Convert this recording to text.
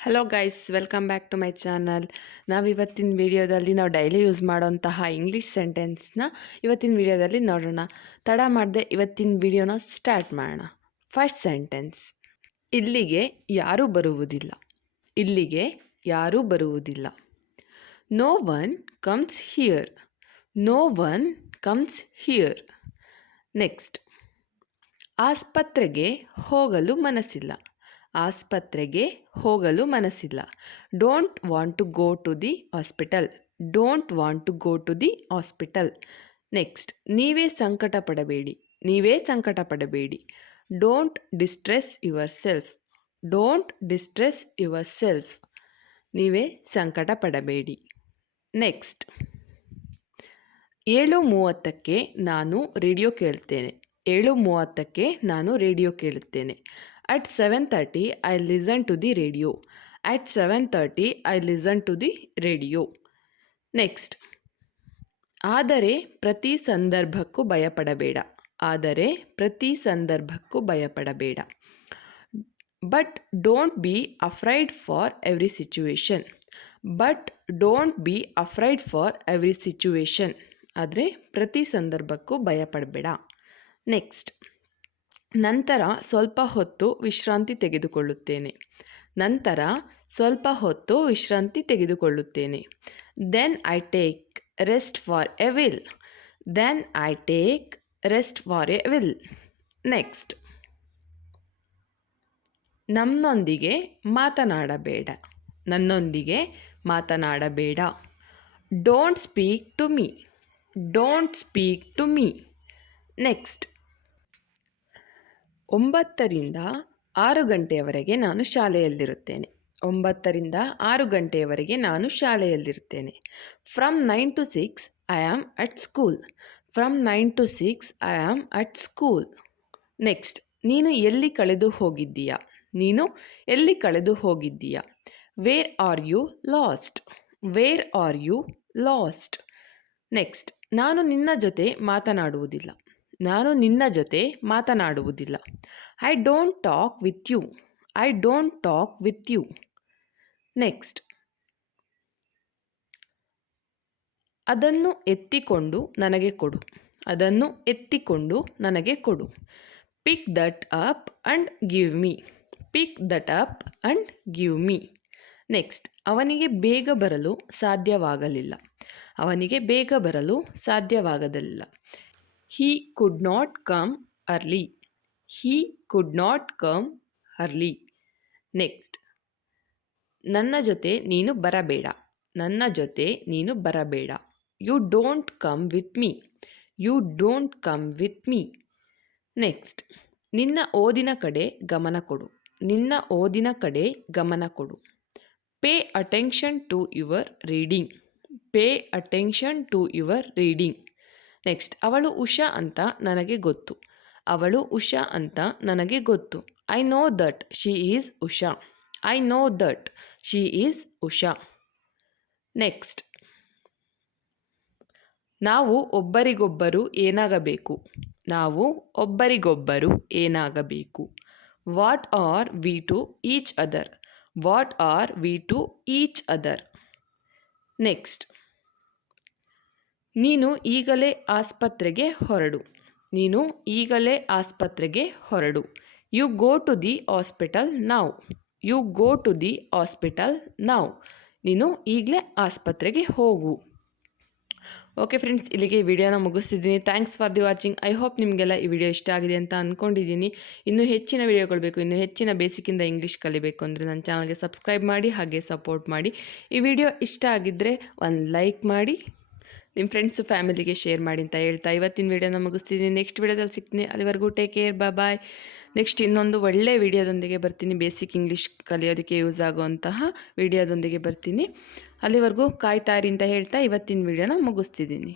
Hello guys, welcome back to my channel. ಇವತ್ತಿನ ವಿಡಿಯೋದಲ್ಲಿ ನಾವು ಡೈಲಿ ಯೂಸ್ ಮಾಡೋಂತಹ ಇಂಗ್ಲೀಷ್ ಸೆಂಟೆನ್ಸ್ನ ಇವತ್ತಿನ ವಿಡಿಯೋದಲ್ಲಿ ನೋಡೋಣ. ತಡ ಮಾಡದೆ ಇವತ್ತಿನ ವಿಡಿಯೋನ ಸ್ಟಾರ್ಟ್ ಮಾಡೋಣ. ಫಸ್ಟ್ ಸೆಂಟೆನ್ಸ್: ಇಲ್ಲಿಗೆ ಯಾರೂ ಬರುವುದಿಲ್ಲ. ಇಲ್ಲಿಗೆ ಯಾರೂ ಬರುವುದಿಲ್ಲ. No one comes here. No one comes here. Next: ಆಸ್ಪತ್ರೆಗೆ ಹೋಗಲು ಮನಸ್ಸಿಲ್ಲ. ಆಸ್ಪತ್ರೆಗೆ ಹೋಗಲು ಮನಸ್ಸಿಲ್ಲ. Don't want to go to the hospital. Don't want to go to the hospital. Next: ನೀವೇ ಸಂಕಟ ಪಡಬೇಡಿ. ನೀವೇ ಸಂಕಟ ಪಡಬೇಡಿ. Don't distress yourself. Don't distress yourself. ನೀವೇ ಸಂಕಟ ಪಡಬೇಡಿ. ನೆಕ್ಸ್ಟ್: 7:30ಕ್ಕೆ ನಾನು ರೇಡಿಯೋ ಕೇಳುತ್ತೇನೆ. 7:30ಕ್ಕೆ ನಾನು ರೇಡಿಯೋ ಕೇಳುತ್ತೇನೆ. At 7:30 I listen to the radio. At 7:30 I listen to the radio. Next: ಆದರೆ ಪ್ರತಿ ಸಂದರ್ಭಕ್ಕೂ ಭಯಪಡಬೇಡ. ಆದರೆ ಪ್ರತಿ ಸಂದರ್ಭಕ್ಕೂ ಭಯಪಡಬೇಡ. But don't be afraid for every situation. But don't be afraid for every situation. ಆದರೆ ಪ್ರತಿ ಸಂದರ್ಭಕ್ಕೂ ಭಯಪಡಬೇಡ. ನೆಕ್ಸ್ಟ್: ನಂತರ ಸ್ವಲ್ಪ ಹೊತ್ತು ವಿಶ್ರಾಂತಿ ತೆಗೆದುಕೊಳ್ಳುತ್ತೇನೆ. ನಂತರ ಸ್ವಲ್ಪ ಹೊತ್ತು ವಿಶ್ರಾಂತಿ ತೆಗೆದುಕೊಳ್ಳುತ್ತೇನೆ. Then I take rest for a while. Then I take rest for a while. Next: ನನ್ನೊಂದಿಗೆ ಮಾತನಾಡಬೇಡ. ನನ್ನೊಂದಿಗೆ ಮಾತನಾಡಬೇಡ. Don't speak to me. Don't speak to me. Next: 9 ರಿಂದ 6 ಗಂಟೆಯವರೆಗೆ ನಾನು ಶಾಲೆಯಲ್ಲಿರುತ್ತೇನೆ. 9 ರಿಂದ 6 ಗಂಟೆಯವರೆಗೆ ನಾನು ಶಾಲೆಯಲ್ಲಿರುತ್ತೇನೆ. From 9 to 6 I am at school. From 9 to 6 I am at school. Next: ನೀನು ಎಲ್ಲಿ ಕಳೆದು ಹೋಗಿದ್ದೀಯಾ. ನೀನು ಎಲ್ಲಿ ಕಳೆದು ಹೋಗಿದ್ದೀಯಾ. Where are you lost. Where are you lost. Next: ನಾನು ನಿನ್ನ ಜೊತೆ ಮಾತನಾಡುವುದಿಲ್ಲ. ನಾನು ನಿನ್ನ ಜೊತೆ ಮಾತನಾಡುವುದಿಲ್ಲ. I don't talk with you. I don't talk with you. Next: ಅದನ್ನು ಎತ್ತಿಕೊಂಡು ನನಗೆ ಕೊಡು. ಅದನ್ನು ಎತ್ತಿಕೊಂಡು ನನಗೆ ಕೊಡು. Pick that up and give me. Pick that up and give me. Next: ಅವನಿಗೆ ಬೇಗ ಬರಲು ಸಾಧ್ಯವಾಗಲಿಲ್ಲ. ಅವನಿಗೆ ಬೇಗ ಬರಲು ಸಾಧ್ಯವಾಗಲಿಲ್ಲ. He could not come early. He could not come early. Next: ನನ್ನ ಜೊತೆ ನೀನು ಬರಬೇಡ. ನನ್ನ ಜೊತೆ ನೀನು ಬರಬೇಡ. You don't come with me. You don't come with me. Next: ನಿನ್ನ ಓದಿನ ಕಡೆ ಗಮನ ಕೊಡು. ನಿನ್ನ ಓದಿನ ಕಡೆ ಗಮನ ಕೊಡು. Pay attention to your reading. Pay attention to your reading. Next: ಅವಳು ಉಷಾ ಅಂತ ನನಗೆ ಗೊತ್ತು. ಅವಳು ಉಷಾ ಅಂತ ನನಗೆ ಗೊತ್ತು. I know that she is Usha. I know that she is Usha. Next: ನಾವು ಒಬ್ಬರಿಗೊಬ್ಬರು ಏನಾಗಬೇಕು. ನಾವು ಒಬ್ಬರಿಗೊಬ್ಬರು ಏನಾಗಬೇಕು. What are we to each other. What are we to each other. Next: ನೀನು ಈಗಲೇ ಆಸ್ಪತ್ರೆಗೆ ಹೊರಡು. ನೀನು ಈಗಲೇ ಆಸ್ಪತ್ರೆಗೆ ಹೊರಡು. You go to the hospital now. You go to the hospital now. ನೀನು ಈಗಲೇ ಆಸ್ಪತ್ರೆಗೆ ಹೋಗು. ಓಕೆ ಫ್ರೆಂಡ್ಸ್, ಇಲ್ಲಿಗೆ ಈ ವಿಡಿಯೋನ ಮುಗಿಸ್ತಿದ್ದೀನಿ. Thanks for the watching. I hope ನಿಮಗೆಲ್ಲ ಈ ವಿಡಿಯೋ ಇಷ್ಟ ಆಗಿದೆ ಅಂತ ಅಂದ್ಕೊಂಡಿದ್ದೀನಿ. ಇನ್ನೂ ಹೆಚ್ಚಿನ ವಿಡಿಯೋಗಳು ಬೇಕು, ಇನ್ನೂ ಹೆಚ್ಚಿನ ಬೇಸಿಕ್ಕಿಂದ ಇಂಗ್ಲೀಷ್ ಕಲಿಬೇಕು ಅಂದರೆ ನನ್ನ ಚಾನಲ್ಗೆ ಸಬ್ಸ್ಕ್ರೈಬ್ ಮಾಡಿ, ಹಾಗೆ ಸಪೋರ್ಟ್ ಮಾಡಿ. ಈ ವಿಡಿಯೋ ಇಷ್ಟ ಆಗಿದ್ದರೆ ಒಂದು ಲೈಕ್ ಮಾಡಿ, ನಿಮ್ಮ ಫ್ರೆಂಡ್ಸು ಫ್ಯಾಮಿಲಿಗೆ ಶೇರ್ ಮಾಡಿ ಅಂತ ಹೇಳ್ತಾ ಇವತ್ತಿನ ವೀಡಿಯೋನ ಮುಗಿಸ್ತಿದ್ದೀನಿ. ನೆಕ್ಸ್ಟ್ ವೀಡಿಯೋದಲ್ಲಿ ಸಿಗ್ತೀನಿ. ಅಲ್ಲಿವರೆಗೂ ಟೇಕ್ ಕೇರ್, ಬಾಯ್. ನೆಕ್ಸ್ಟ್ ಇನ್ನೊಂದು ಒಳ್ಳೆಯ ವೀಡಿಯೋದೊಂದಿಗೆ ಬರ್ತೀನಿ. ಬೇಸಿಕ್ ಇಂಗ್ಲೀಷ್ ಕಲಿಯೋದಕ್ಕೆ ಯೂಸ್ ಆಗುವಂತಹ ವೀಡಿಯೋದೊಂದಿಗೆ ಬರ್ತೀನಿ. ಅಲ್ಲಿವರೆಗೂ ಕಾಯ್ತಾರಿ ಅಂತ ಹೇಳ್ತಾ ಇವತ್ತಿನ ವೀಡಿಯೋನ ಮುಗಿಸ್ತಿದ್ದೀನಿ.